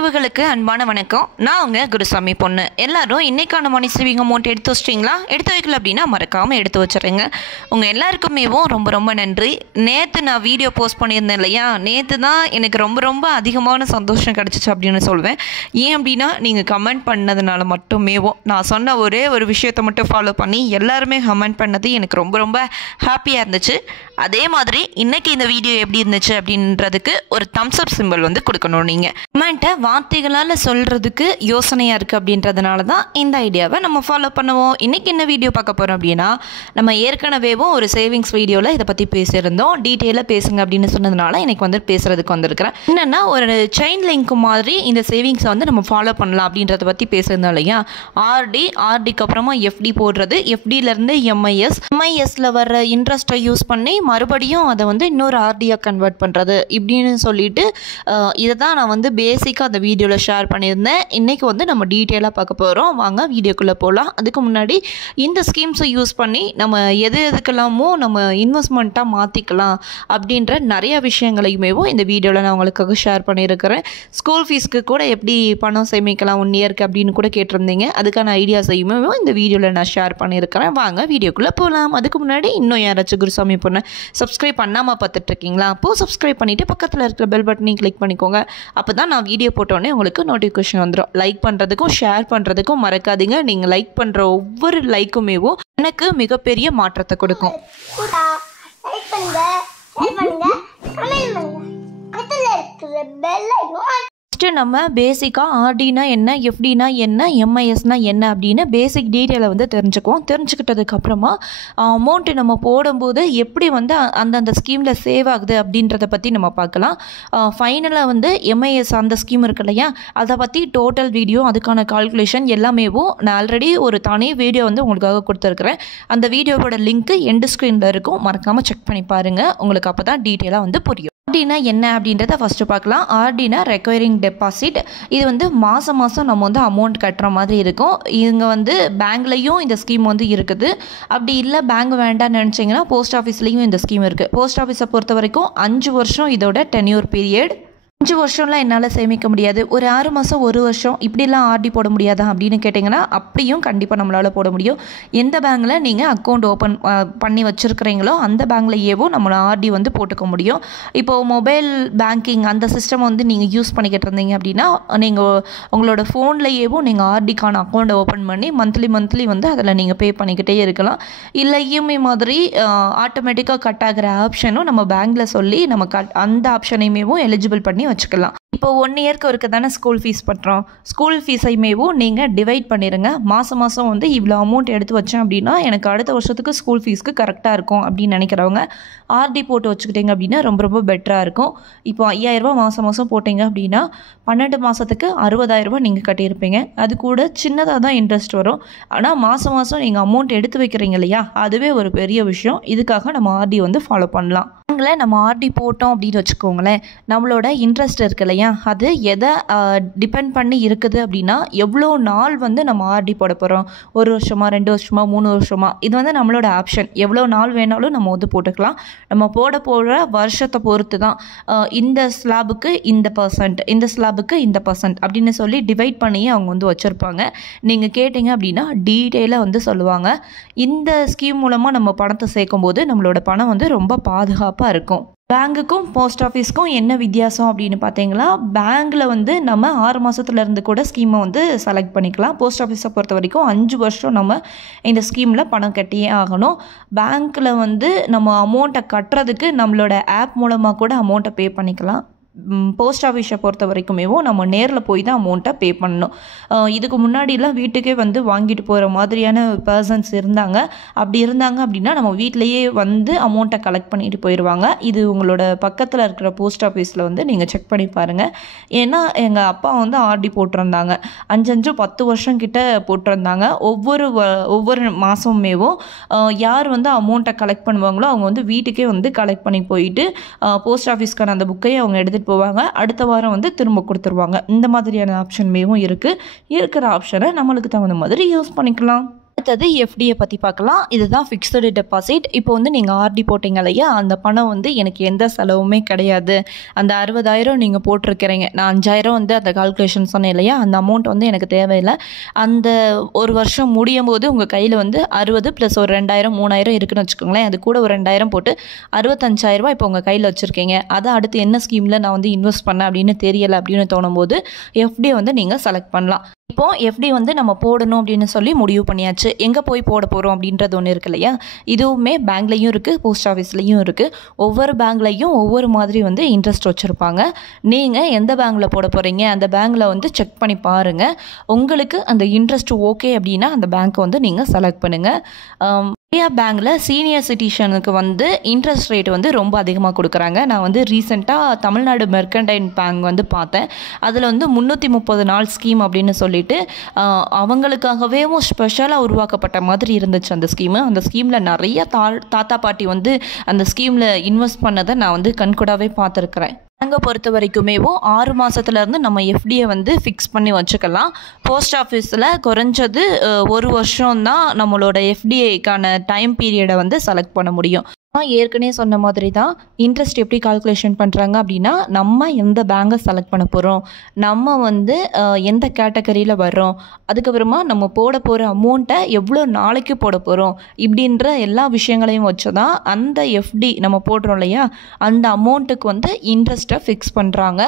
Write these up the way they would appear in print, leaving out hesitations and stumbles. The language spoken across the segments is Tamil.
உறவுகளுக்கு அன்பான வணக்கம். நான் உங்க குருசாமி பொண்ணு. எல்லாரும் இன்னைக்கான மணி சேவிங் அமௌண்ட் எடுத்து வச்சிட்டிங்களா? எடுத்து வைக்கல அப்படின்னா மறக்காமல் எடுத்து வச்சுருங்க. உங்கள் எல்லாருக்குமேவும் ரொம்ப ரொம்ப நன்றி. நேற்று நான் வீடியோ போஸ்ட் பண்ணியிருந்தேன் இல்லையா, நேற்று தான் எனக்கு ரொம்ப ரொம்ப அதிகமான சந்தோஷம் கிடச்சிச்சு அப்படின்னு சொல்லுவேன். ஏன் அப்படின்னா நீங்கள் கமெண்ட் பண்ணதுனால மட்டுமேவும், நான் சொன்ன ஒரே ஒரு விஷயத்தை மட்டும் ஃபாலோ பண்ணி எல்லாருமே கமெண்ட் பண்ணது எனக்கு ரொம்ப ரொம்ப ஹாப்பியாக இருந்துச்சு. அதே மாதிரி இன்றைக்கி இந்த வீடியோ எப்படி இருந்துச்சு அப்படின்றதுக்கு ஒரு தம்ஸ் அப் சிம்பிள் வந்து கொடுக்கணும். நீங்கள் கமெண்ட்டை வார்த்தைகளால் சொல்கிறதுக்கு யோசனையாக இருக்குது அப்படின்றதுனால தான் இந்த ஐடியாவை நம்ம ஃபாலோ பண்ணுவோம். இன்றைக்கி என்ன வீடியோ பார்க்க போகிறோம் அப்படின்னா, நம்ம ஏற்கனவேவும் ஒரு சேவிங்ஸ் வீடியோவில் இதை பற்றி பேசியிருந்தோம். டீட்டெயிலாக பேசுங்க அப்படின்னு சொன்னதுனால எனக்கு வந்து பேசுகிறதுக்கு வந்திருக்கிறேன். என்னென்னா, ஒரு செயின் லிங்க் மாதிரி இந்த சேவிங்ஸை வந்து நம்ம ஃபாலோ பண்ணலாம் அப்படின்றத பற்றி பேசியிருந்தோம் இல்லையா. ஆர்டிக்கு அப்புறமா எஃப்டி போடுறது, எஃப்டியிலேருந்து எம்ஐஎஸில் வர்ற இன்ட்ரெஸ்ட்டை யூஸ் பண்ணி மறுபடியும் அதை வந்து இன்னொரு ஆர்டியாக கன்வெர்ட் பண்ணுறது இப்படின்னு சொல்லிட்டு இதை தான் நான் வந்து பேசிக்காக அந்த வீடியோவில் ஷேர் பண்ணியிருந்தேன். இன்றைக்கி வந்து நம்ம டீட்டெயிலாக பார்க்க போகிறோம். வாங்க வீடியோக்குள்ளே போகலாம். அதுக்கு முன்னாடி இந்த ஸ்கீம்ஸை யூஸ் பண்ணி நம்ம எதுக்கெல்லாமோ நம்ம இன்வெஸ்ட்மெண்ட்டாக மாற்றிக்கலாம் அப்படின்ற நிறைய விஷயங்களையுமே இந்த வீடியோவில் நான் உங்களுக்காக ஷேர் பண்ணியிருக்கிறேன். ஸ்கூல் ஃபீஸ்க்கு கூட எப்படி பணம் சேமிக்கலாம் 1 இயருக்கு அப்படின்னு கூட கேட்டிருந்தீங்க. அதுக்கான ஐடியாஸையுமே இந்த வீடியோவில் நான் ஷேர் பண்ணியிருக்கிறேன். வாங்க வீடியோக்குள்ளே போகலாம். அதுக்கு முன்னாடி இன்னும் யாராச்சும் குருசாமி பொண்ணு சப்ஸ்கிரைப் பண்ணாமல் பார்த்துட்ருக்கீங்களா? அப்போது சப்ஸ்கிரைப் பண்ணிவிட்டு பக்கத்தில் இருக்கிற பெல் பட்டனையும் கிளிக் பண்ணிக்கோங்க. அப்போ தான் நான் வீடியோ போட்டோடனே உங்களுக்கு நோட்டிஃபிகேஷன் வந்துடும். லைக் பண்ணுறதுக்கும் ஷேர் பண்ணுறதுக்கும் மறக்காதீங்க. நீங்கள் லைக் பண்ணுற ஒவ்வொரு லைக்குமேவும் எனக்கு மிகப்பெரிய மாற்றத்தை கொடுக்கும். நம்ம பேசிக்காக ஆர்டினா என்ன, எஃப்டினா என்ன, எம்ஐஎஸ்னா என்ன அப்படின்னு பேசிக் டீட்டெயிலை வந்து தெரிஞ்சுக்குவோம். தெரிஞ்சுக்கிட்டதுக்கப்புறமா அமௌண்ட்டு நம்ம போடும்போது எப்படி வந்து அந்தந்த ஸ்கீமில் சேவ் ஆகுது அப்படின்றத பற்றி நம்ம பார்க்கலாம். ஃபைனலாக வந்து எம்ஐஎஸ் அந்த ஸ்கீம் இருக்கு இல்லையா, அதை பற்றி டோட்டல் வீடியோ, அதுக்கான கால்குலேஷன் எல்லாமேவும் நான் ஆல்ரெடி ஒரு தனி வீடியோ வந்து உங்களுக்காக கொடுத்துருக்குறேன். அந்த வீடியோவோட லிங்க்கு எண்டு ஸ்க்ரீனில் இருக்கும். மறக்காமல் செக் பண்ணி பாருங்கள். உங்களுக்கு அப்போ தான் டீட்டெயிலாக வந்து புரியும். ஆர்டினா என்ன அப்படின்றத ஃபஸ்ட்டு பார்க்கலாம். ஆர்டினா ரெக்வயரிங் டெபாசிட். இது வந்து மாதம் நம்ம வந்து அமௌண்ட் கட்டுற மாதிரி இருக்கும். இவங்க வந்து பேங்க்லேயும் இந்த ஸ்கீம் வந்து இருக்குது. அப்படி இல்லை பேங்க் வேண்டாம்னு நினச்சிங்கன்னா போஸ்ட் ஆஃபீஸ்லேயும் இந்த ஸ்கீம் இருக்குது. போஸ்ட் ஆஃபீஸை பொறுத்த வரைக்கும் 5 வருஷம் இதோட டென்யூர் பீரியட். 5 வருஷம்லாம் என்னால் சேமிக்க முடியாது, ஒரு 6 மாதம் 1 வருஷம் இப்படிலாம் ஆர்டி போட முடியாதா அப்படின்னு கேட்டிங்கன்னா, அப்படியும் கண்டிப்பாக நம்மளால் போட முடியும். எந்த பேங்க்கில் நீங்கள் அக்கௌண்ட் ஓப்பன் பண்ணி வச்சுருக்கிறீங்களோ அந்த பேங்க்லையேவோ நம்மளை ஆர்டி வந்து போட்டுக்க முடியும். இப்போது மொபைல் பேங்கிங் அந்த சிஸ்டம் வந்து நீங்கள் யூஸ் பண்ணிக்கிட்டு இருந்தீங்க அப்படின்னா, நீங்கள் உங்களோட ஃபோன்லேயேவோ நீங்கள் ஆர்டிக்கான அக்கௌண்ட்டை ஓப்பன் பண்ணி மந்த்லி வந்து அதில் நீங்கள் பே பண்ணிக்கிட்டே இருக்கலாம். இல்லை இஎம்ஐ மாதிரி ஆட்டோமேட்டிக்காக கட் ஆகிற ஆப்ஷனும் நம்ம பேங்க்கில் சொல்லி நம்ம அந்த ஆப்ஷனையுமேவும் எலிஜிபிள் பண்ணி வச்சுக்கலாம். இப்போ 1 இயருக்கு ஒருக்க தானே ஸ்கூல் ஃபீஸ் பண்ணுறோம். ஸ்கூல் ஃபீஸையுமேவும் நீங்கள் டிவைட் பண்ணிடுங்க. மாதம் வந்து இவ்வளோ அமௌண்ட் எடுத்து வச்சேன் அப்படின்னா எனக்கு அடுத்த வருஷத்துக்கு ஸ்கூல் ஃபீஸ்க்கு கரெக்டாக இருக்கும் அப்படின்னு நினைக்கிறவங்க ஆர்டி போட்டு வச்சுக்கிட்டிங்க அப்படின்னா ரொம்ப ரொம்ப பெட்டராக இருக்கும். இப்போ 5000 மாதம் போட்டிங்க அப்படின்னா 12 மாதத்துக்கு 60,000 நீங்கள் கட்டியிருப்பீங்க. அது கூட சின்னதாக தான் இன்ட்ரெஸ்ட் வரும். ஆனால் மாதம் நீங்கள் அமௌண்ட் எடுத்து வைக்கிறீங்க இல்லையா, அதுவே ஒரு பெரிய விஷயம். இதுக்காக நம்ம ஆர்டி வந்து ஃபாலோ பண்ணலாம். நம்ம ஆர்டி போட்டோம் அப்படின்னு வச்சுக்கோங்களேன், நம்மளோட இன்ட்ரெஸ்ட் இருக்கு இல்லையா, அது எதை டிபெண்ட் பண்ணி இருக்குது அப்படின்னா எவ்வளோ நாள் வந்து நம்ம ஆர்டி போட போகிறோம். 1 வருஷமா, 2 வருஷமா, 3 வருஷமா, இது வந்து நம்மளோட ஆப்ஷன். எவ்வளோ நாள் வேணாலும் நம்ம வந்து போட்டுக்கலாம். நம்ம போடுற வருஷத்தை பொறுத்து தான் இந்த ஸ்லாபுக்கு இந்த %, இந்த ஸ்லாபுக்கு இந்த % அப்படின்னு சொல்லி டிவைட் பண்ணி அவங்க வந்து வச்சுருப்பாங்க. நீங்கள் கேட்டிங்க அப்படின்னா டீட்டெயிலாக வந்து சொல்லுவாங்க. இந்த ஸ்கீம் மூலமாக நம்ம பணத்தை சேர்க்கும் போது நம்மளோட பணம் வந்து ரொம்ப பாதுகாப்பாக இருக்கும். பேங்குக்கும் போஸ்ட் ஆஃபீஸ்க்கும் என்ன வித்தியாசம் அப்படின்னு பார்த்தீங்களா, பேங்க்கில் வந்து நம்ம 6 மாதத்துலேருந்து கூட ஸ்கீமை வந்து செலக்ட் பண்ணிக்கலாம். போஸ்ட் ஆஃபீஸை பொறுத்த வரைக்கும் 5 வருஷம் நம்ம இந்த ஸ்கீமில் பணம் கட்டியே ஆகணும். பேங்க்கில் வந்து நம்ம அமௌண்ட்டை கட்டுறதுக்கு நம்மளோட ஆப் மூலமாக கூட அமௌண்ட்டை பே பண்ணிக்கலாம். போஸ்ட் ஆஃபீஸை பொறுத்த வரைக்குமேவும் நம்ம நேரில் போய் தான் அமௌண்ட்டை பே பண்ணணும். இதுக்கு முன்னாடிலாம் வீட்டுக்கே வந்து வாங்கிட்டு போகிற மாதிரியான பர்சன்ஸ் இருந்தாங்க. அப்படி இருந்தாங்க அப்படின்னா நம்ம வீட்டிலையே வந்து அமௌண்ட்டை கலெக்ட் பண்ணிட்டு போயிடுவாங்க. இது உங்களோட பக்கத்தில் இருக்கிற போஸ்ட் ஆஃபீஸில் வந்து நீங்கள் செக் பண்ணி பாருங்கள். ஏன்னா எங்கள் அப்பா வந்து ஆர்டி போட்டிருந்தாங்க. 5 10 வருஷம் கிட்ட போட்டிருந்தாங்க. ஒவ்வொரு மாதமேவும் யார் வந்து அமௌண்ட்டை கலெக்ட் பண்ணுவாங்களோ அவங்க வந்து வீட்டுக்கே வந்து கலெக்ட் பண்ணி போயிட்டு போஸ்ட் ஆஃபீஸ்க்கான அந்த புக்கையை அவங்க எடுத்துகிட்டு போவாங்க. அடுத்த வாரம் வந்து திரும்ப கொடுத்துருவாங்க. இந்த மாதிரியான ஆப்ஷன்மேவும் இருக்குது. இருக்கிற ஆப்ஷனை நம்மளுக்கு தகுந்த மாதிரி யூஸ் பண்ணிக்கலாம். அடுத்தது எஃப்டியை பற்றி பார்க்கலாம். இதுதான் ஃபிக்ஸ்டு டெபாசிட். இப்போ வந்து நீங்கள் ஆர்டி போட்டிங்க இல்லையா, அந்த பணம் வந்து எனக்கு எந்த செலவுமே கிடையாது. அந்த 60,000 நீங்கள் போட்டிருக்கிறீங்க, நான் 5,000 வந்து அந்த கால்குலேஷன் சொன்னேன் இல்லையா, அந்த அமௌண்ட் வந்து எனக்கு தேவையில்லை. அந்த ஒரு வருஷம் முடியும் போது உங்கள் கையில் வந்து 60 + ஒரு 2,000 3,000 இருக்குன்னு வச்சுக்கோங்களேன். அது கூட ஒரு 2,000 போட்டு 65,000 இப்போ உங்கள் கையில் வச்சுருக்கீங்க. அதை அடுத்து என்ன ஸ்கீமில் நான் வந்து இன்வெஸ்ட் பண்ணேன் அப்படின்னு தெரியலை அப்படின்னு தோணும்போது எஃப்டி வந்து நீங்கள் செலக்ட் பண்ணலாம். இப்போது எஃப்டி வந்து நம்ம போடணும் அப்படின்னு சொல்லி முடிவு பண்ணியாச்சு. எங்கே போய் போட போகிறோம் அப்படின்றது ஒன்று இருக்கு இல்லையா. இதுவுமே பேங்க்லேயும் இருக்குது, போஸ்ட் ஆஃபீஸ்லேயும் இருக்குது. ஒவ்வொரு பேங்க்லேயும் ஒவ்வொரு மாதிரி வந்து இன்ட்ரெஸ்ட் வச்சுருப்பாங்க. நீங்கள் எந்த பேங்க்கில் போட போகிறீங்க அந்த பேங்க்கில் வந்து செக் பண்ணி பாருங்கள். உங்களுக்கு அந்த இன்ட்ரெஸ்ட் ஓகே அப்படின்னா அந்த பேங்க்கை வந்து நீங்கள் செலக்ட் பண்ணுங்கள். நிறையா பேங்க்கில் சீனியர் சிட்டிசனுக்கு வந்து இன்ட்ரெஸ்ட் ரேட் வந்து ரொம்ப அதிகமாக கொடுக்குறாங்க. நான் வந்து ரீசெண்டாக தமிழ்நாடு மெர்கன்டைல் பேங்க் வந்து பார்த்தேன். அதில் வந்து 330 நாள் ஸ்கீம் அப்படின்னு சொல்லிட்டு அவங்களுக்காகவே ஸ்பெஷலாக உருவாக்கப்பட்ட மாதிரி இருந்துச்சு அந்த ஸ்கீமு. அந்த ஸ்கீமில் நிறைய தாத்தா பாட்டி வந்து அந்த ஸ்கீமில் இன்வெஸ்ட் பண்ணதை நான் வந்து கண்கூடாவே பார்த்துருக்குறேன். பேங்கை பொறுத்த வரைக்குமேவும் 6 மாதத்துலேருந்து நம்ம எஃப்டியை வந்து ஃபிக்ஸ் பண்ணி வச்சுக்கலாம். போஸ்ட் ஆஃபீஸில் குறைஞ்சது 1 வருஷம்தான் நம்மளோட எஃப்டிஐக்கான டைம் பீரியடை வந்து செலக்ட் பண்ண முடியும். ஏற்கனவே சொன்ன மாதிரி தான் இன்ட்ரெஸ்ட் எப்படி கால்குலேஷன் பண்ணுறாங்க அப்படின்னா, நம்ம எந்த பேங்கை செலக்ட் பண்ண போகிறோம், நம்ம வந்து எந்த கேட்டகரியில் வர்றோம், அதுக்கப்புறமா நம்ம போட போகிற அமௌண்ட்டை எவ்வளோ நாளைக்கு போட போகிறோம், இப்படின்ற எல்லா விஷயங்களையும் வச்சு தான் அந்த எஃப்டி நம்ம போடுறோம் இல்லையா, அந்த அமௌண்ட்டுக்கு வந்து இன்ட்ரெஸ்ட்டை ஃபிக்ஸ் பண்ணுறாங்க.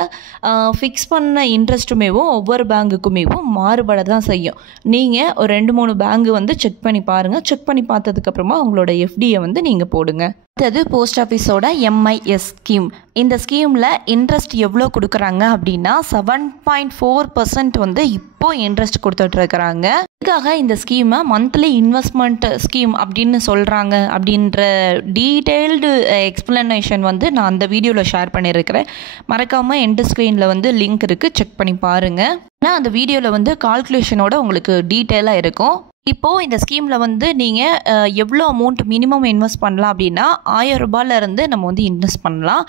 ஃபிக்ஸ் பண்ண இன்ட்ரெஸ்ட்டுமேவும் ஒவ்வொரு பேங்குக்குமேவும் மாறுபட தான் செய்யும். நீங்கள் ஒரு 2-3 பேங்கு வந்து செக் பண்ணி பாருங்கள். செக் பண்ணி பார்த்ததுக்கப்புறமா உங்களோட எஃப்டியை வந்து நீங்கள் போடுங்க. அடுத்தது போஸ்ட் ஆஃபீஸோட எம்ஐஎஸ் ஸ்கீம். இந்த ஸ்கீமில் இன்ட்ரெஸ்ட் எவ்வளோ கொடுக்குறாங்க அப்படின்னா 7.4% வந்து இப்போது இன்ட்ரெஸ்ட் கொடுத்துட்ருக்குறாங்க. இதுக்காக இந்த ஸ்கீமை மந்த்லி இன்வெஸ்ட்மெண்ட் ஸ்கீம் அப்படின்னு சொல்கிறாங்க அப்படின்ற டீட்டெயில்டு எக்ஸ்பிளனேஷன் வந்து நான் அந்த வீடியோவில் ஷேர் பண்ணியிருக்கிறேன். மறக்காமல் எண்ட் ஸ்க்ரீனில் வந்து லிங்க் இருக்குது, செக் பண்ணி பாருங்கள். ஏன்னா அந்த வீடியோவில் வந்து கால்குலேஷனோட உங்களுக்கு டீட்டெயிலாக இருக்கும். இப்போது இந்த ஸ்கீமில் வந்து நீங்கள் எவ்வளோ அமௌண்ட் மினிமம் இன்வெஸ்ட் பண்ணலாம் அப்படின்னா 1000 ரூபாயிலேருந்து நம்ம வந்து இன்வெஸ்ட் பண்ணலாம்.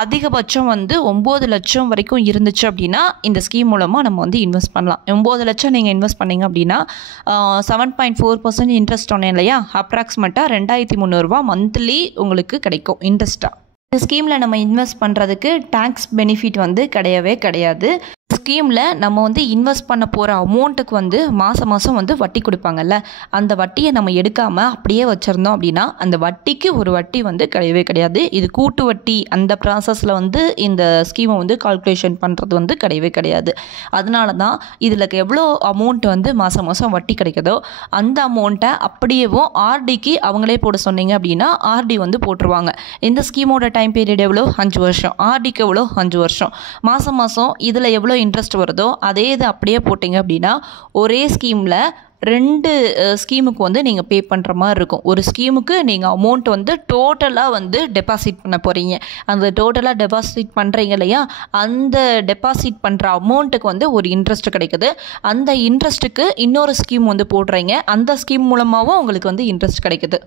அதிகபட்சம் வந்து 9 லட்சம் வரைக்கும் இருந்துச்சு அப்படின்னா இந்த ஸ்கீம் மூலமாக நம்ம வந்து இன்வெஸ்ட் பண்ணலாம். 9 லட்சம் நீங்கள் இன்வெஸ்ட் பண்ணிங்க அப்படின்னா 7.4% இன்ட்ரெஸ்ட் சொன்னேன் இல்லையா, அப்ராக்சிமேட்டாக 2,300 ரூபா மந்த்லி உங்களுக்கு கிடைக்கும் இன்ட்ரெஸ்ட்டாக. இந்த ஸ்கீமில் நம்ம இன்வெஸ்ட் பண்ணுறதுக்கு டேக்ஸ் பெனிஃபிட் வந்து கிடையவே கிடையாது. ஸ்கீமில் நம்ம வந்து இன்வெஸ்ட் பண்ண போகிற அமௌண்ட்டுக்கு வந்து மாதம் மாதம் வந்து வட்டி கொடுப்பாங்கல்ல, அந்த வட்டியை நம்ம எடுக்காமல் அப்படியே வச்சுருந்தோம் அப்படின்னா அந்த வட்டிக்கு ஒரு வட்டி வந்து கிடையவே கிடையாது. இது கூட்டு வட்டி அந்த ப்ராசஸில் வந்து இந்த ஸ்கீமை வந்து கால்குலேஷன் பண்ணுறது வந்து கிடையவே கிடையாது. அதனால தான் இதில் எவ்வளோ அமௌண்ட் வந்து மாதம் மாதம் வட்டி கிடைக்குதோ அந்த அமௌண்ட்டை அப்படியேவும் ஆர்டிக்கு அவங்களே போட சொன்னீங்க அப்படின்னா ஆர்டி வந்து போட்டுருவாங்க. இந்த ஸ்கீமோட டைம் பீரியட் எவ்வளோ, 5 வருஷம். ஆர்டிக்கு எவ்வளோ, 5 வருஷம். மாதம் மாதம் இதில் எவ்வளோ இன்ட்ரெஸ்ட் வருதோ அதே இது அப்படியே போட்டிங்க அப்படின்னா ஒரே ஸ்கீமில் 2 ஸ்கீமுக்கு வந்து நீங்கள் பே பண்ணுற மாதிரி இருக்கும். ஒரு ஸ்கீமுக்கு நீங்கள் அமௌண்ட் வந்து டோட்டலாக வந்து டெபாசிட் பண்ண போகிறீங்க. அந்த டோட்டலாக டெபாசிட் பண்ணுறீங்க இல்லையா, அந்த டெபாசிட் பண்ணுற அமௌண்ட்டுக்கு வந்து ஒரு இன்ட்ரெஸ்ட் கிடைக்குது. அந்த இன்ட்ரெஸ்ட்டுக்கு இன்னொரு ஸ்கீம் வந்து போடுறீங்க, அந்த ஸ்கீம் மூலமாகவும் உங்களுக்கு வந்து இன்ட்ரெஸ்ட் கிடைக்குது.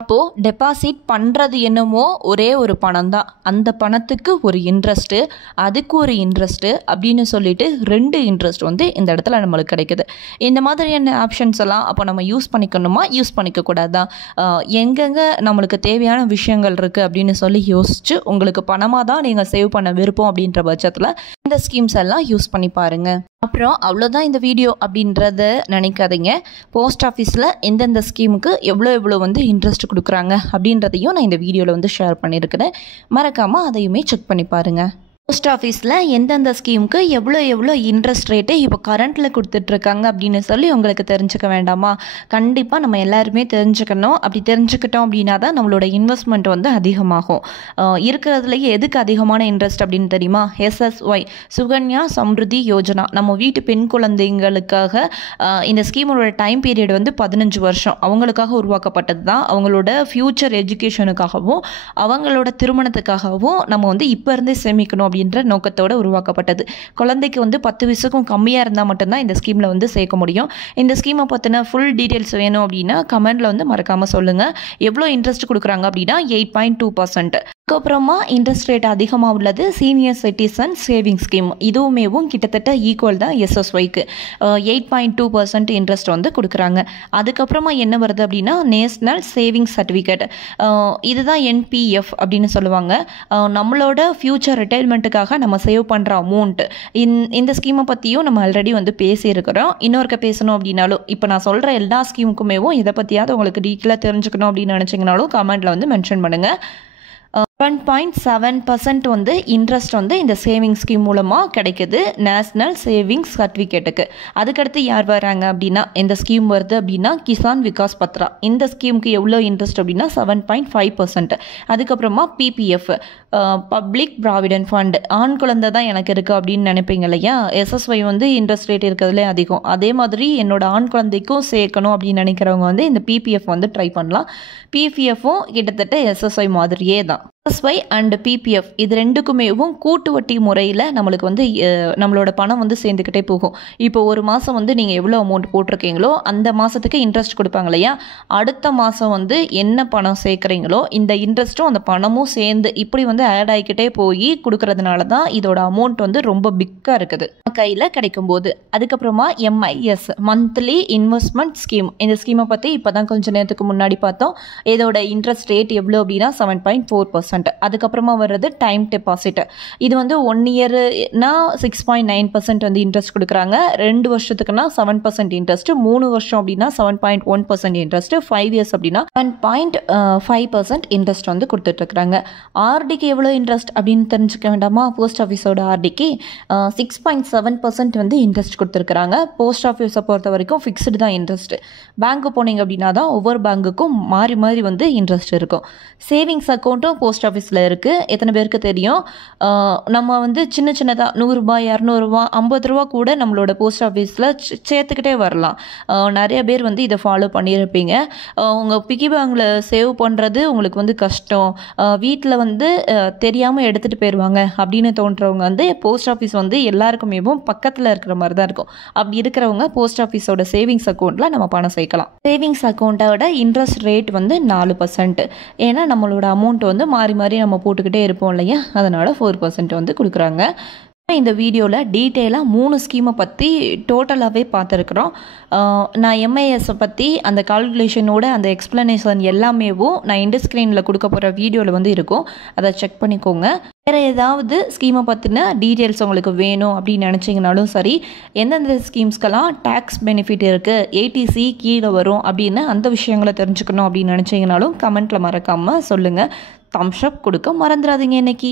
அப்போது டெபாசிட் பண்ணுறது என்னமோ ஒரே ஒரு பணம் தான், அந்த பணத்துக்கு ஒரு இன்ட்ரெஸ்ட்டு, அதுக்கு ஒரு இன்ட்ரெஸ்ட்டு அப்படின்னு சொல்லிட்டு 2 இன்ட்ரெஸ்ட் வந்து இந்த இடத்துல நம்மளுக்கு கிடைக்குது. இந்த மாதிரியான ஆப்ஷன்ஸ் எல்லாம் அப்போ நம்ம யூஸ் பண்ணிக்கணுமா, யூஸ் பண்ணிக்கக்கூடாதா, எங்கெங்கே நம்மளுக்கு தேவையான விஷயங்கள் இருக்குது அப்படின்னு சொல்லி யோசிச்சு உங்களுக்கு பணமாக தான் நீங்கள் சேவ் பண்ண விருப்பம் அப்படின்ற பட்சத்தில் இந்த ஸ்கீம்ஸ் எல்லாம் யூஸ் பண்ணி பாருங்கள். அப்புறம் அவ்வளோதான் இந்த வீடியோ அப்படின்றத நினைக்காதீங்க. போஸ்ட் ஆஃபீஸில் எந்தெந்த ஸ்கீமுக்கு எவ்வளோ வந்து இன்ட்ரெஸ்ட் கொடுக்குறாங்க அப்படின்றதையும் நான் இந்த வீடியோவில் வந்து ஷேர் பண்ணியிருக்கிறேன். மறக்காமல் அதையுமே செக் பண்ணி பாருங்கள். போஸ்ட் ஆஃபீஸில் எந்தெந்த ஸ்கீமுக்கு எவ்வளோ இன்ட்ரெஸ்ட் ரேட்டு இப்போ கரண்ட்டில் கொடுத்துட்ருக்காங்க அப்படின்னு சொல்லி உங்களுக்கு தெரிஞ்சுக்க வேண்டாமா? கண்டிப்பாக நம்ம எல்லாருமே தெரிஞ்சுக்கணும். அப்படி தெரிஞ்சுக்கிட்டோம் அப்படின்னா தான் நம்மளோட இன்வெஸ்ட்மெண்ட் வந்து அதிகமாகும். இருக்கிறதுலையே எதுக்கு அதிகமான இன்ட்ரெஸ்ட் அப்படின்னு தெரியுமா? SSY சுகன்யா சம்ருதி யோஜனா. நம்ம வீட்டு பெண் குழந்தைங்களுக்காக இந்த ஸ்கீமோட டைம் பீரியட் வந்து 15 வருஷம் அவங்களுக்காக உருவாக்கப்பட்டது தான். அவங்களோட ஃப்யூச்சர் எஜுகேஷனுக்காகவும் அவங்களோட திருமணத்துக்காகவும் நம்ம வந்து இப்போ இருந்தே சேமிக்கணும் அப்படின்ற நோக்கத்தோடு உருவாக்கப்பட்டது. குழந்தைக்கு வந்து 10 வயசுக்கும் கம்மியாக இருந்தால் மட்டும்தான் இந்த ஸ்கீமில் வந்து சேர்க்க முடியும். இந்த ஸ்கீமை பற்றின ஃபுல் டீட்டெயில்ஸ் வேணும் அப்படின்னா கமெண்டில் வந்து மறக்காமல் சொல்லுங்கள். எவ்வளோ இன்ட்ரெஸ்ட் கொடுக்குறாங்க அப்படின்னா 8.2%. அதுக்கப்புறமா இன்ட்ரெஸ்ட் ரேட் அதிகமாக உள்ளது சீனியர் சிட்டிசன் சேவிங் ஸ்கீம். இதுவுமேவும் கிட்டத்தட்ட ஈக்குவல் தான் எஸ்எஸ்ஒய்க்கு. 8.2% இன்ட்ரெஸ்ட் வந்து கொடுக்குறாங்க. அதுக்கப்புறமா என்ன வருது அப்படின்னா நேஷ்னல் சேவிங்ஸ் சர்டிஃபிகேட். இதுதான் என்பிஎஃப் அப்படின்னு சொல்லுவாங்க. நம்மளோட ஃப்யூச்சர் ரிட்டையர்மெண்ட்டுக்காக நம்ம சேவ் பண்ணுற அமௌண்ட். இந்த ஸ்கீமை பற்றியும் நம்ம ஆல்ரெடி வந்து பேசியிருக்கிறோம். இன்னொருக்க பேசணும் அப்படின்னாலும் இப்போ நான் சொல்கிற எல்லா ஸ்கீமுக்குமேவும் இதை பற்றியாவது உங்களுக்கு டீட்டெயிலாக தெரிஞ்சுக்கணும் அப்படின்னு நினச்சிங்கனாலும் கமெண்ட்டில் வந்து மென்ஷன் பண்ணுங்கள். 7.7% வந்து இன்ட்ரெஸ்ட் வந்து இந்த சேவிங் ஸ்கீம் மூலமாக கிடைக்குது நேஷ்னல் சேவிங்ஸ் சர்டிஃபிகேட்டுக்கு. அதுக்கடுத்து யார் வராங்க அப்படின்னா இந்த ஸ்கீம் வருது அப்படின்னா கிசான் விகாஸ் பத்ரா. இந்த ஸ்கீமுக்கு எவ்வளோ இன்ட்ரெஸ்ட் அப்படின்னா 7.5%. அதுக்கப்புறமா பிபிஎஃப் பப்ளிக் ப்ராவிடென்ட் ஃபண்ட். ஆண் குழந்தை தான் எனக்கு இருக்குது அப்படின்னு நினைப்பீங்க இல்லையா? எஸ்எஸ்ஒய் வந்து இன்ட்ரெஸ்ட் ரேட் இருக்கிறதுலே அதிகம். அதே மாதிரி என்னோட ஆண் குழந்தைக்கும் சேர்க்கணும் அப்படின்னு நினைக்கிறவங்க வந்து இந்த பிபிஎஃப் வந்து ட்ரை பண்ணலாம். பிபிஎஃப்பும் கிட்டத்தட்ட எஸ்எஸ்ஒய் மாதிரியே தான். எஸ்எஸ்ஒய் அண்ட் பிபிஎஃப் இது ரெண்டுக்குமேவும் கூட்டு வட்டி முறையில் நம்மளுக்கு வந்து நம்மளோட பணம் வந்து சேர்ந்துக்கிட்டே போகும். இப்போ ஒரு மாதம் வந்து நீங்கள் எவ்வளோ அமௌண்ட் போட்டிருக்கீங்களோ அந்த மாதத்துக்கு இன்ட்ரெஸ்ட் கொடுப்பாங்க இல்லையா? அடுத்த மாதம் வந்து என்ன பணம் சேர்க்குறீங்களோ இந்த இன்ட்ரெஸ்ட்டும் அந்த பணமும் சேர்ந்து இப்படி வந்து ஆட் ஆகிக்கிட்டே போய் கொடுக்கறதுனால தான் இதோட அமௌண்ட் வந்து ரொம்ப பிக்காக இருக்குது கையில் கிடைக்கும் போது. அதுக்கப்புறமா எம்ஐஎஸ் மந்த்லி இன்வெஸ்ட்மெண்ட் ஸ்கீம். இந்த ஸ்கீமை பற்றி இப்போ தான் கொஞ்சம் நேரத்துக்கு முன்னாடி பார்த்தோம். இதோட இன்ட்ரெஸ்ட் ரேட் எவ்வளோ அப்படின்னா 7.4%. அதுக்கப்புறமா வர்றது டைம் டெபாசிட். இது வந்து 1 இயர்னா 6.9% வந்து இன்ட்ரெஸ்ட் கொடுக்குறாங்க. 2 வருஷத்துக்குனா 7% இன்ட்ரெஸ்ட், 3 வருஷம் அப்படின்னா 7.1% இன்ட்ரெஸ்ட், 5 இயர்ஸ் அப்படின்னா 7.5% இன்ட்ரெஸ்ட் வந்து கொடுத்துட்ருக்குறாங்க. ஆர்டிக்கு எவ்வளோ இன்ட்ரெஸ்ட் அப்படின்னு தெரிஞ்சுக்க வேண்டாமா? போஸ்ட் ஆஃபீஸோட ஆர்டிக்கு 6.7% வந்து இன்ட்ரெஸ்ட் கொடுத்துருக்குறாங்க. போஸ்ட் ஆஃபீஸை பொறுத்த வரைக்கும் ஃபிக்ஸ்டு தான் இன்ட்ரெஸ்ட். பேங்க்கு போனீங்க அப்படின்னா தான் ஒவ்வொரு பேங்குக்கும் மாறி மாறி வந்து இன்ட்ரெஸ்ட் இருக்கும். சேவிங்ஸ் அக்கௌண்ட்டும் போஸ்ட் ஆஃபீஸில் இருக்குது. எத்தனை பேருக்கு தெரியும்? நம்ம வந்து சின்ன சின்னதாக 100 ரூபாய் 200 ரூபாய் 50 ரூபா கூட நம்மளோட போஸ்ட் ஆஃபீஸில் சேர்த்துக்கிட்டே வரலாம். நிறைய பேர் வந்து இதை ஃபாலோ பண்ணியிருப்பீங்க. உங்கள் பிக்கி பேங்கில் சேவ் பண்ணுறது உங்களுக்கு வந்து கஷ்டம், வீட்டில் வந்து தெரியாமல் எடுத்துகிட்டு போயிடுவாங்க அப்படின்னு தோன்றவங்க வந்து போஸ்ட் ஆஃபீஸ் வந்து எல்லாருக்குமே பக்கத்தில் இருக்கிற மாதிரி தான் இருக்கும். அப்படி இருக்கிறவங்க போஸ்ட் ஆஃபீஸோட சேவிங்ஸ் அக்கௌண்ட்டில் நம்ம பணம் சேர்க்கலாம். சேவிங்ஸ் அக்கௌண்ட்டோட இன்ட்ரெஸ்ட் ரேட் வந்து 4%. ஏன்னா நம்மளோட அமௌண்ட் வந்து மாறி மாறி நம்ம போட்டுக்கிட்டே இருப்போம் இல்லையா? அதனால் 4% வந்து கொடுக்குறாங்க. இந்த வீடியோவில் டீட்டெயிலாக 3 ஸ்கீமை பற்றி டோட்டலாகவே பார்த்துருக்குறோம். நான் எம்ஐஎஸை பற்றி அந்த கால்குலேஷனோட அந்த எக்ஸ்ப்ளனேஷன் எல்லாமேவும் நான் எண்ட் ஸ்க்ரீனில் கொடுக்க போகிற வீடியோவில் வந்து இருக்கும். அதை செக் பண்ணிக்கோங்க. வேறு ஏதாவது ஸ்கீமை பற்றின டீட்டெயில்ஸ் உங்களுக்கு வேணும் அப்படின்னு நினச்சிங்கனாலும் சரி, எந்தெந்த ஸ்கீம்ஸ்க்கெல்லாம் டேக்ஸ் பெனிஃபிட் இருக்குது, ஏடிசி கீழே வரும் அப்படின்னு அந்த விஷயங்களை தெரிஞ்சுக்கணும் அப்படின்னு நினச்சிங்கனாலும் கமெண்ட்டில் மறக்காமல் சொல்லுங்கள். தம்ஸ் அப் கொடுக்க மறந்துடாதீங்க இன்னைக்கு.